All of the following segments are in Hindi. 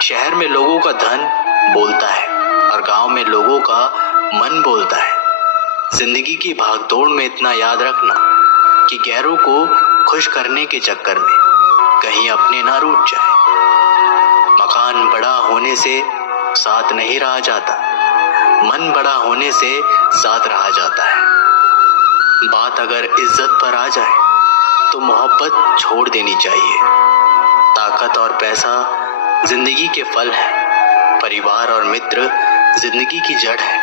शहर में लोगों का धन बोलता है और गांव में लोगों का मन बोलता है। जिंदगी की भागदौड़ में इतना याद रखना कि गैरों को खुश करने के चक्कर में कहीं अपने ना रूठ जाए। मकान बड़ा होने से साथ नहीं रहा जाता, मन बड़ा होने से साथ रहा जाता है। बात अगर इज्जत पर आ जाए तो मोहब्बत छोड़ देनी चाहिए। ताकत और पैसा जिंदगी के फल है, परिवार और मित्र जिंदगी की जड़ है।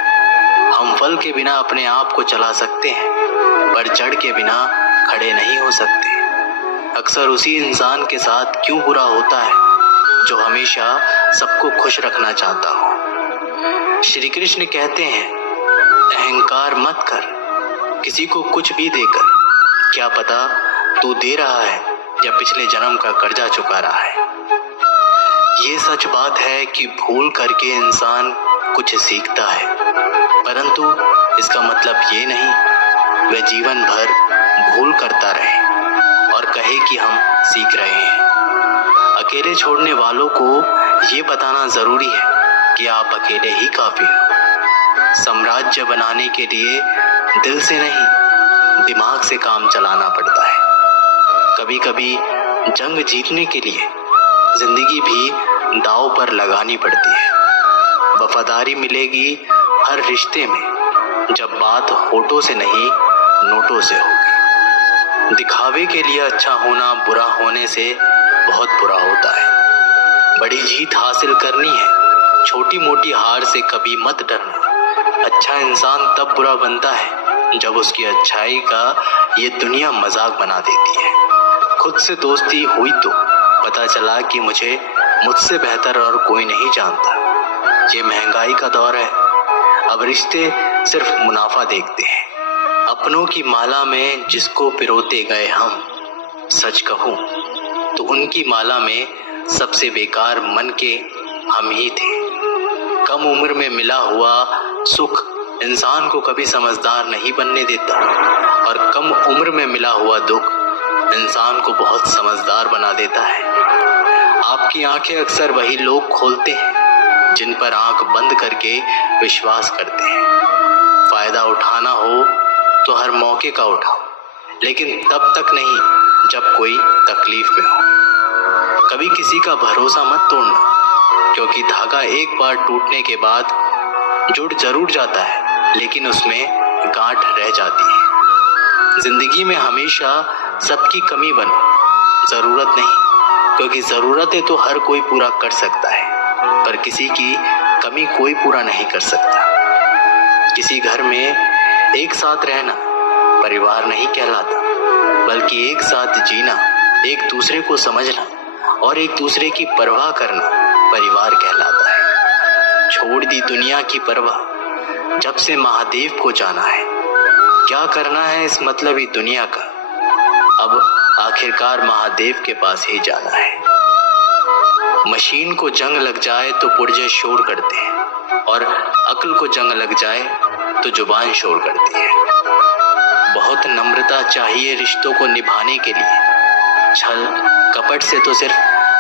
हम फल के बिना अपने आप को चला सकते हैं, पर जड़ के बिना खड़े नहीं हो सकते। अक्सर उसी इंसान के साथ क्यों बुरा होता है जो हमेशा सबको खुश रखना चाहता हो। श्री कृष्ण कहते हैं, अहंकार मत कर, किसी को कुछ भी देकर। क्या पता तू दे रहा है या पिछले जन्म का कर्जा चुका रहा है। ये सच बात है कि भूल करके इंसान कुछ सीखता है, परंतु इसका मतलब ये नहीं वह जीवन भर भूल करता रहे और कहे कि हम सीख रहे हैं। अकेले छोड़ने वालों को ये बताना जरूरी है कि आप अकेले ही काफी हो। साम्राज्य बनाने के लिए दिल से नहीं, दिमाग से काम चलाना पड़ता है। कभी कभी जंग जीतने के लिए जिंदगी भी दांव पर लगानी पड़ती है। वफादारी मिलेगी हर रिश्ते में जब बात होठों से नहीं नोटों से होगी। दिखावे के लिए अच्छा होना बुरा होने से बहुत बुरा होता है। बड़ी जीत हासिल करनी है, छोटी मोटी हार से कभी मत डरना। अच्छा इंसान तब बुरा बनता है जब उसकी अच्छाई का ये दुनिया मजाक बना देती है। खुद से दोस्ती हुई तो पता चला कि मुझसे बेहतर और कोई नहीं जानता। ये महंगाई का दौर है, अब रिश्ते सिर्फ मुनाफा देखते हैं। अपनों की माला में जिसको पिरोते गए हम, सच कहूं तो उनकी माला में सबसे बेकार मन के हम ही थे। कम उम्र में मिला हुआ सुख इंसान को कभी समझदार नहीं बनने देता और कम उम्र में मिला हुआ दुख इंसान को बहुत समझदार बना देता है। आपकी आंखें अक्सर वही लोग खोलते हैं जिन पर आंख बंद करके विश्वास करते हैं। फायदा उठाना हो तो हर मौके का उठाओ, लेकिन तब तक नहीं जब कोई तकलीफ में हो। कभी किसी का भरोसा मत तोड़ना, क्योंकि धागा एक बार टूटने के बाद जुड़ जरूर जाता है, लेकिन उसमें गांठ रह जाती है। जिंदगी में हमेशा सबकी कमी बनो, जरूरत नहीं, क्योंकि जरूरतें तो हर कोई पूरा कर सकता है, पर किसी की कमी कोई पूरा नहीं कर सकता। किसी घर में एक साथ रहना परिवार नहीं कहलाता, बल्कि एक साथ जीना, एक दूसरे को समझना और एक दूसरे की परवाह करना परिवार कहलाता है। छोड़ दी दुनिया की परवाह, जब से महादेव को जाना है। क्या करना है इस मतलबी दुनिया का, अब आखिरकार महादेव के पास ही जाना है। मशीन को जंग लग जाए तो पुर्जे शोर करते हैं, और अक्ल को जंग लग जाए तो जुबान शोर करती है। बहुत नम्रता चाहिए रिश्तों को निभाने के लिए। छल कपट से तो सिर्फ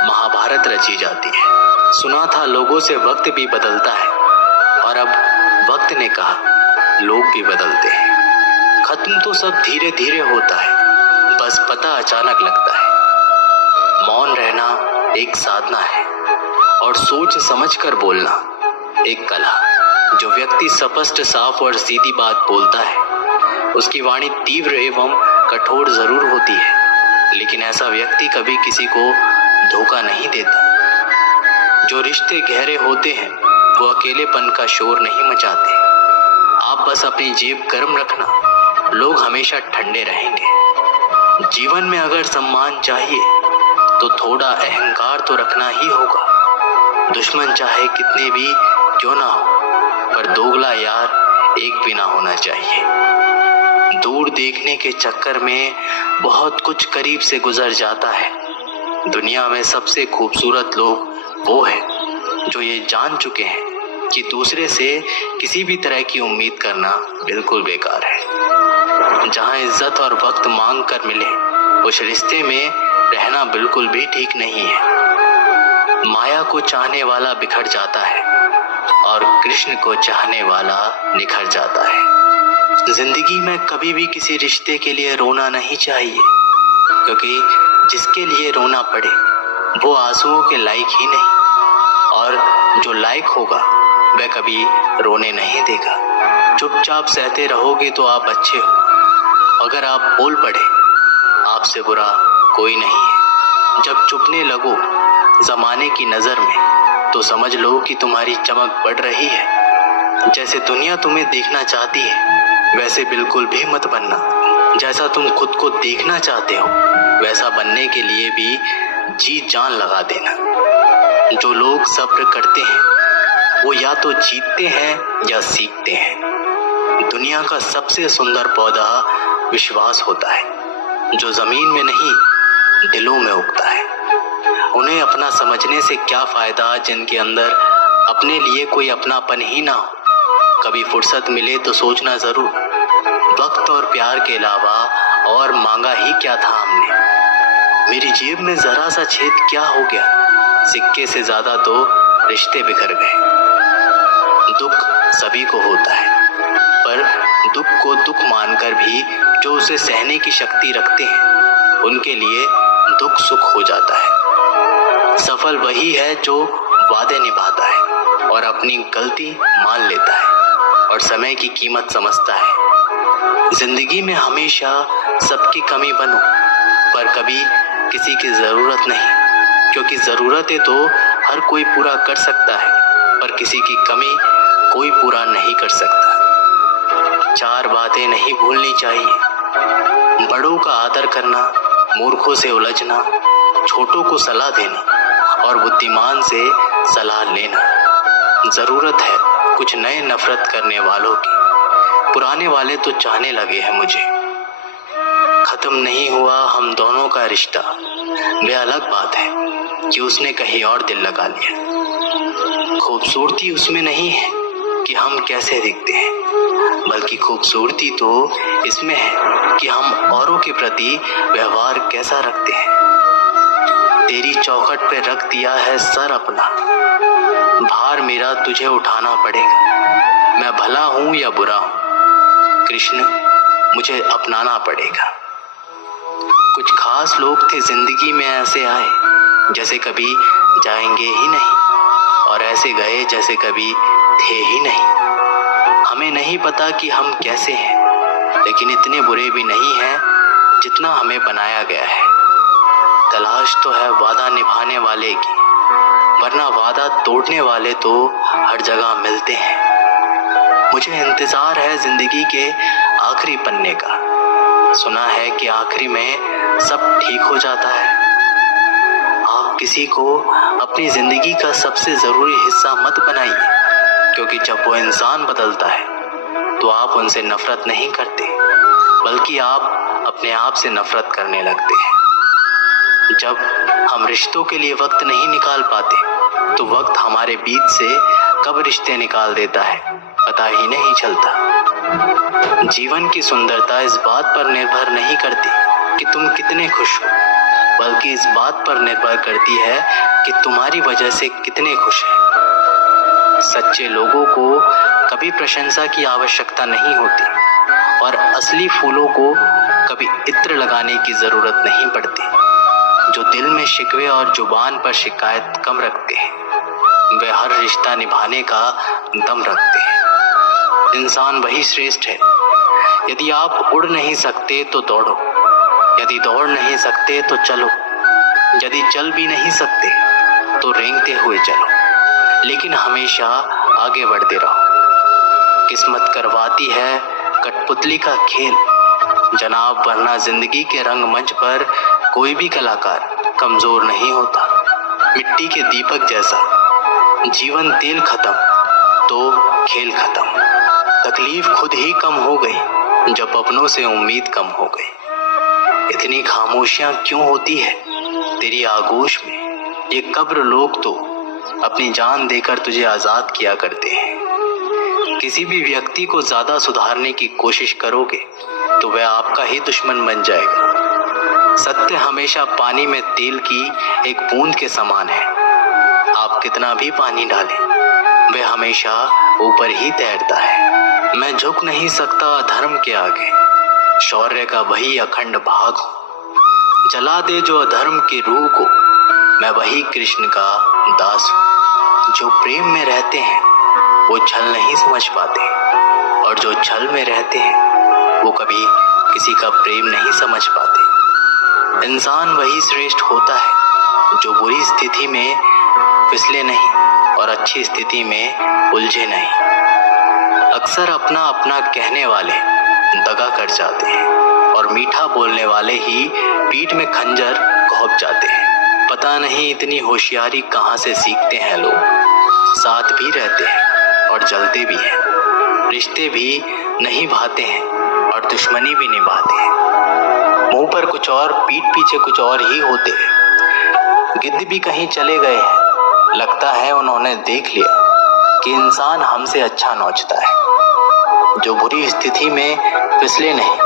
महाभारत रची जाती है। सुना था लोगों से वक्त भी बदलता है, और अब वक्त ने कहा लोग भी बदलते हैं। खत्म तो सब धीरे धीरे होता है, बस पता अचानक लगता है। मौन रहना एक साधना है और सोच समझकर बोलना एक कला। जो व्यक्ति स्पष्ट, साफ और सीधी बात बोलता है, उसकी वाणी तीव्र एवं कठोर जरूर होती है, लेकिन ऐसा व्यक्ति कभी किसी को धोखा नहीं देता। जो रिश्ते गहरे होते हैं वो अकेलेपन का शोर नहीं मचाते। आप बस अपनी जेब गर्म रखना, लोग हमेशा ठंडे रहेंगे। जीवन में अगर सम्मान चाहिए तो थोड़ा अहंकार तो रखना ही होगा। दुश्मन चाहे कितने भी क्यों ना हो, पर दोगला यार एक भी ना होना चाहिए। दूर देखने के चक्कर में बहुत कुछ करीब से गुजर जाता है। दुनिया में सबसे खूबसूरत लोग वो हैं जो ये जान चुके हैं कि दूसरे से किसी भी तरह की उम्मीद करना बिल्कुल बेकार है। जहाँ इज्जत और वक्त मांग कर मिले, उस रिश्ते में रहना बिल्कुल भी ठीक नहीं है। माया को चाहने वाला बिखर जाता है और कृष्ण को चाहने वाला निखर जाता है। जिंदगी में कभी भी किसी रिश्ते के लिए रोना नहीं चाहिए, क्योंकि जिसके लिए रोना पड़े वो आंसुओं के लायक ही नहीं, और जो लायक होगा वह कभी रोने नहीं देगा। चुपचाप सहते रहोगे तो आप अच्छे हो, अगर आप बोल पड़े आपसे बुरा कोई नहीं है। जब चुपने लगो जमाने की नजर में तो समझ लो कि तुम्हारी चमक बढ़ रही है। जैसे दुनिया तुम्हें देखना चाहती है वैसे बिल्कुल भी मत बनना। जैसा तुम खुद को देखना चाहते हो वैसा बनने के लिए भी जी जान लगा देना। जो लोग सब्र करते हैं वो या तो जीतते हैं या सीखते हैं। दुनिया का सबसे सुंदर पौधा विश्वास होता है, जो जमीन में नहीं दिलों में उगता है। उन्हें अपना समझने से क्या फायदा जिनके अंदर अपने लिए कोई अपनापन ही ना हो। कभी फुर्सत मिले तो सोचना जरूर, वक्त और प्यार के अलावा और मांगा ही क्या था हमने। मेरी जेब में जरा सा छेद क्या हो गया, सिक्के से ज्यादा तो रिश्ते बिखर गए। दुख सभी को होता है, पर दुख को दुख मानकर भी जो उसे सहने की शक्ति रखते हैं उनके लिए दुख सुख हो जाता है। सफल वही है जो वादे निभाता है और अपनी गलती मान लेता है और समय की कीमत समझता है। जिंदगी में हमेशा सबकी कमी बनो, पर कभी किसी की जरूरत नहीं, क्योंकि जरूरतें तो हर कोई पूरा कर सकता है, पर किसी की कमी कोई पूरा नहीं कर सकता। चार बातें नहीं भूलनी चाहिए: बड़ों का आदर करना, मूर्खों से उलझना, छोटों को सलाह देना और बुद्धिमान से सलाह लेना। जरूरत है कुछ नए नफरत करने वालों की, पुराने वाले तो चाहने लगे हैं मुझे। खत्म नहीं हुआ हम दोनों का रिश्ता, वे अलग बात है कि उसने कहीं और दिल लगा लिया। खूबसूरती उसमें नहीं है कि हम कैसे दिखते हैं, बल्कि खूबसूरती तो इसमें है कि हम औरों के प्रति व्यवहार कैसा रखते हैं। तेरी चौखट पे रख दिया है सर अपना, भार मेरा तुझे उठाना पड़ेगा। मैं भला हूं या बुरा हूं, कृष्ण मुझे अपनाना पड़ेगा। कुछ खास लोग थे जिंदगी में ऐसे आए जैसे कभी जाएंगे ही नहीं, और ऐसे गए जैसे कभी थे ही नहीं। हमें नहीं पता कि हम कैसे हैं, लेकिन इतने बुरे भी नहीं हैं जितना हमें बनाया गया है। तलाश तो है वादा निभाने वाले की, वरना वादा तोड़ने वाले तो हर जगह मिलते हैं। मुझे इंतजार है जिंदगी के आखिरी पन्ने का, सुना है कि आखिरी में सब ठीक हो जाता है। आप किसी को अपनी जिंदगी का सबसे जरूरी हिस्सा मत बनाइए, क्योंकि जब वो इंसान बदलता है तो आप उनसे नफरत नहीं करते, बल्कि आप अपने आप से नफरत करने लगते हैं। जब हम रिश्तों के लिए वक्त नहीं निकाल पाते तो वक्त हमारे बीच से कब रिश्ते निकाल देता है पता ही नहीं चलता। जीवन की सुंदरता इस बात पर निर्भर नहीं करती कि तुम कितने खुश हो, बल्कि इस बात पर निर्भर करती है कि तुम्हारी वजह से कितने खुश हैं। सच्चे लोगों को कभी प्रशंसा की आवश्यकता नहीं होती, और असली फूलों को कभी इत्र लगाने की जरूरत नहीं पड़ती। जो दिल में शिकवे और जुबान पर शिकायत कम रखते हैं वे हर रिश्ता निभाने का दम रखते हैं। इंसान वही श्रेष्ठ है। यदि आप उड़ नहीं सकते तो दौड़ो, यदि दौड़ नहीं सकते तो चलो, यदि चल भी नहीं सकते तो रेंगते हुए चलो, लेकिन हमेशा आगे बढ़ते रहो। किस्मत करवाती है कठपुतली का खेल जनाब, वरना जिंदगी के रंगमंच पर कोई भी कलाकार कमजोर नहीं होता। मिट्टी के दीपक जैसा जीवन तेल खत्म तो खेल खत्म। तकलीफ खुद ही कम हो गई जब अपनों से उम्मीद कम हो गई। इतनी खामोशियां क्यों होती है तेरी आगोश में? ये कब्र लोग तो अपनी जान देकर तुझे आजाद किया करते हैं। किसी भी व्यक्ति को ज्यादा सुधारने की कोशिश करोगे तो वह आपका ही दुश्मन बन जाएगा। सत्य हमेशा पानी में तेल की एक बूंद के समान है। आप कितना भी पानी डालें, वह हमेशा ऊपर ही तैरता है। मैं झुक नहीं सकता अधर्म के आगे, शौर्य का वही अखंड भाग हूँ। जला दे जो अधर्म की रूह को, मैं वही कृष्ण का दास हूँ। जो प्रेम में रहते हैं वो छल नहीं समझ पाते, और जो छल में रहते हैं वो कभी किसी का प्रेम नहीं समझ पाते। इंसान वही श्रेष्ठ होता है जो बुरी स्थिति में फिसले नहीं और अच्छी स्थिति में उलझे नहीं। अक्सर अपना अपना कहने वाले दगा कर जाते हैं, और मीठा बोलने वाले ही पीठ में खंजर घोंप जाते हैं। पता नहीं इतनी होशियारी कहाँ से सीखते हैं लोग। साथ भी रहते हैं और जलते भी हैं, रिश्ते भी नहीं भाते हैं और दुश्मनी भी निभाते हैं। मुंह पर कुछ और पीठ पीछे कुछ और ही होते हैं। गिद्ध भी कहीं चले गए हैं, लगता है उन्होंने देख लिया कि इंसान हमसे अच्छा नोचता है। जो बुरी स्थिति में फिसले नहीं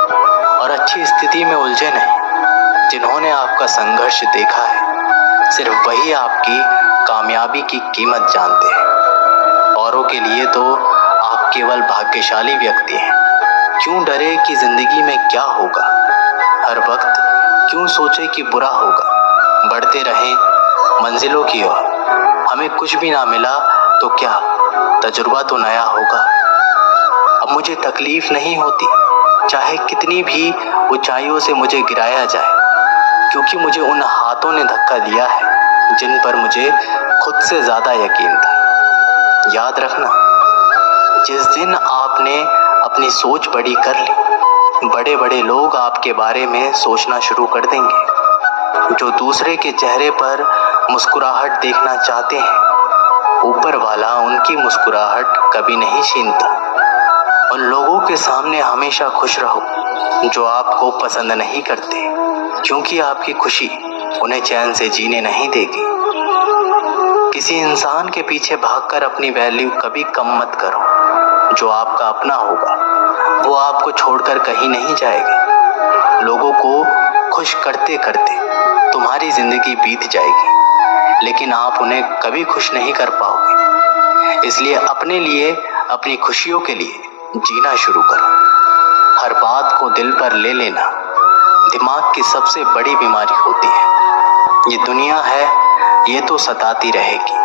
और अच्छी स्थिति में उलझे नहीं, जिन्होंने आपका संघर्ष देखा है, सिर्फ वही आपकी कामयाबी की कीमत जानते हैं। औरों के लिए तो आप केवल भाग्यशाली व्यक्ति हैं। क्यों डरे कि जिंदगी में क्या होगा, हर वक्त क्यों सोचे कि बुरा होगा। बढ़ते रहें मंजिलों की ओर, हमें कुछ भी ना मिला तो क्या, तजुर्बा तो नया होगा। अब मुझे तकलीफ नहीं होती, चाहे कितनी भी ऊंचाइयों से मुझे गिराया जाए, क्योंकि मुझे उन हाथों ने धक्का दिया है जिन पर मुझे खुद से ज्यादा यकीन था। याद रखना, जिस दिन आपने अपनी सोच बड़ी कर ली, बड़े बड़े लोग आपके बारे में सोचना शुरू कर देंगे। जो दूसरे के चेहरे पर मुस्कुराहट देखना चाहते हैं, ऊपर वाला उनकी मुस्कुराहट कभी नहीं छीनता। उन लोगों के सामने हमेशा खुश रहो जो आपको पसंद नहीं करते, क्योंकि आपकी खुशी उन्हें चैन से जीने नहीं देगी। किसी इंसान के पीछे भागकर अपनी वैल्यू कभी कम मत करो। जो आपका अपना होगा वो आपको छोड़कर कहीं नहीं जाएगा। लोगों को खुश करते करते तुम्हारी जिंदगी बीत जाएगी, लेकिन आप उन्हें कभी खुश नहीं कर पाओगे। इसलिए अपने लिए, अपनी खुशियों के लिए जीना शुरू करो। हर बात को दिल पर ले लेना दिमाग की सबसे बड़ी बीमारी होती है। ये दुनिया है, ये तो सताती रहेगी।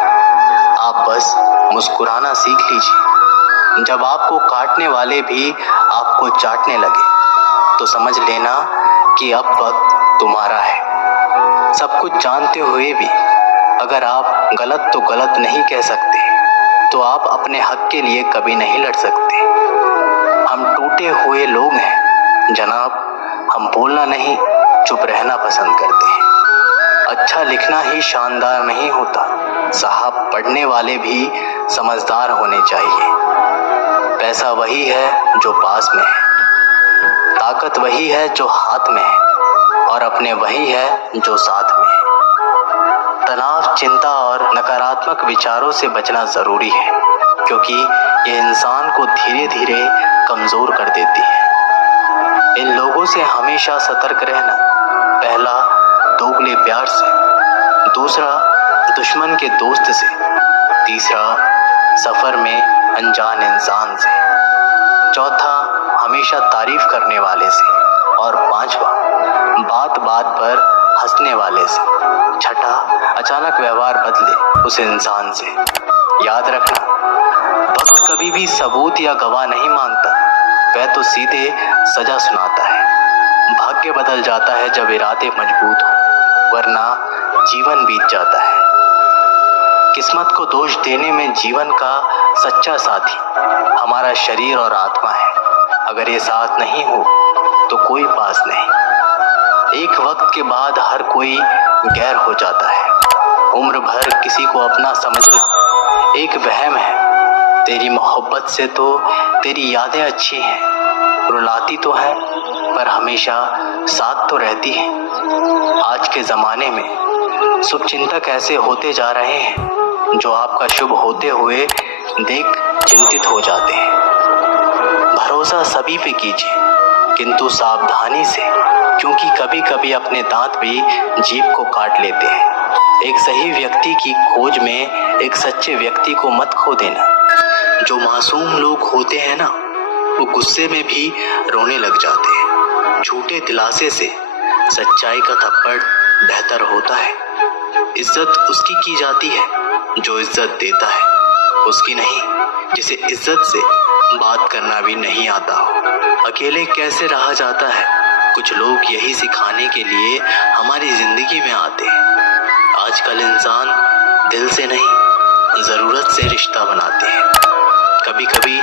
आप बस मुस्कुराना सीख लीजिए। जब आपको काटने वाले भी आपको चाटने लगे, तो समझ लेना कि अब वक्त तुम्हारा है। सब कुछ जानते हुए भी अगर आप गलत तो गलत नहीं कह सकते, तो आप अपने हक के लिए कभी नहीं लड़ सकते। हम टूटे हुए लोग हैं जनाब, हम बोलना नहीं, चुप रहना पसंद करते हैं। अच्छा लिखना ही शानदार नहीं होता साहब, पढ़ने वाले भी समझदार होने चाहिए। पैसा वही है जो पास में है, ताकत वही है जो हाथ में है, और अपने वही है जो साथ में है। तनाव, चिंता और नकारात्मक विचारों से बचना जरूरी है, क्योंकि ये इंसान को धीरे धीरे कमजोर कर देती है। इन लोगों से हमेशा सतर्क रहना। पहला, दोगले प्यार से। दूसरा, दुश्मन के दोस्त से। तीसरा, सफर में अनजान इंसान से। चौथा, हमेशा तारीफ करने वाले से। और पांचवा, बात बात पर हंसने वाले से। छठा, अचानक व्यवहार बदले उस इंसान से। याद रखना, वक्त कभी भी सबूत या गवाह नहीं मांगता, वह तो सीधे सजा सुनाता है। भाग्य बदल जाता है जब इरादे मजबूत हो, वरना जीवन बीत जाता है। किस्मत को दोष देने में जीवन का सच्चा साथी हमारा शरीर और आत्मा है। अगर ये साथ नहीं हो तो कोई पास नहीं। एक वक्त के बाद हर कोई गैर हो जाता है। उम्र भर किसी को अपना समझना एक वहम है। तेरी मोहब्बत से तो तेरी यादें अच्छी हैं, रुलाती तो है पर हमेशा साथ तो रहती है। आज के ज़माने में शुभचिंतक ऐसे होते जा रहे हैं जो आपका शुभ होते हुए देख चिंतित हो जाते हैं। भरोसा सभी पे कीजिए, किंतु सावधानी से, क्योंकि कभी कभी अपने दांत भी जीभ को काट लेते हैं। एक सही व्यक्ति की खोज में एक सच्चे व्यक्ति को मत खो देना। जो मासूम लोग होते हैं ना, वो गुस्से में भी रोने लग जाते हैं। झूठे दिलासे से सच्चाई का थप्पड़ बेहतर होता है। इज्जत उसकी की जाती है जो इज्जत देता है, उसकी नहीं जिसे इज्जत से बात करना भी नहीं आता हो। अकेले कैसे रहा जाता है, कुछ लोग यही सिखाने के लिए हमारी जिंदगी में आते हैं। आजकल इंसान दिल से नहीं, जरूरत से रिश्ता बनाते हैं। कभी कभी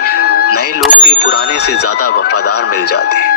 नए लोग भी पुराने से ज्यादा वफादार मिल जाते हैं।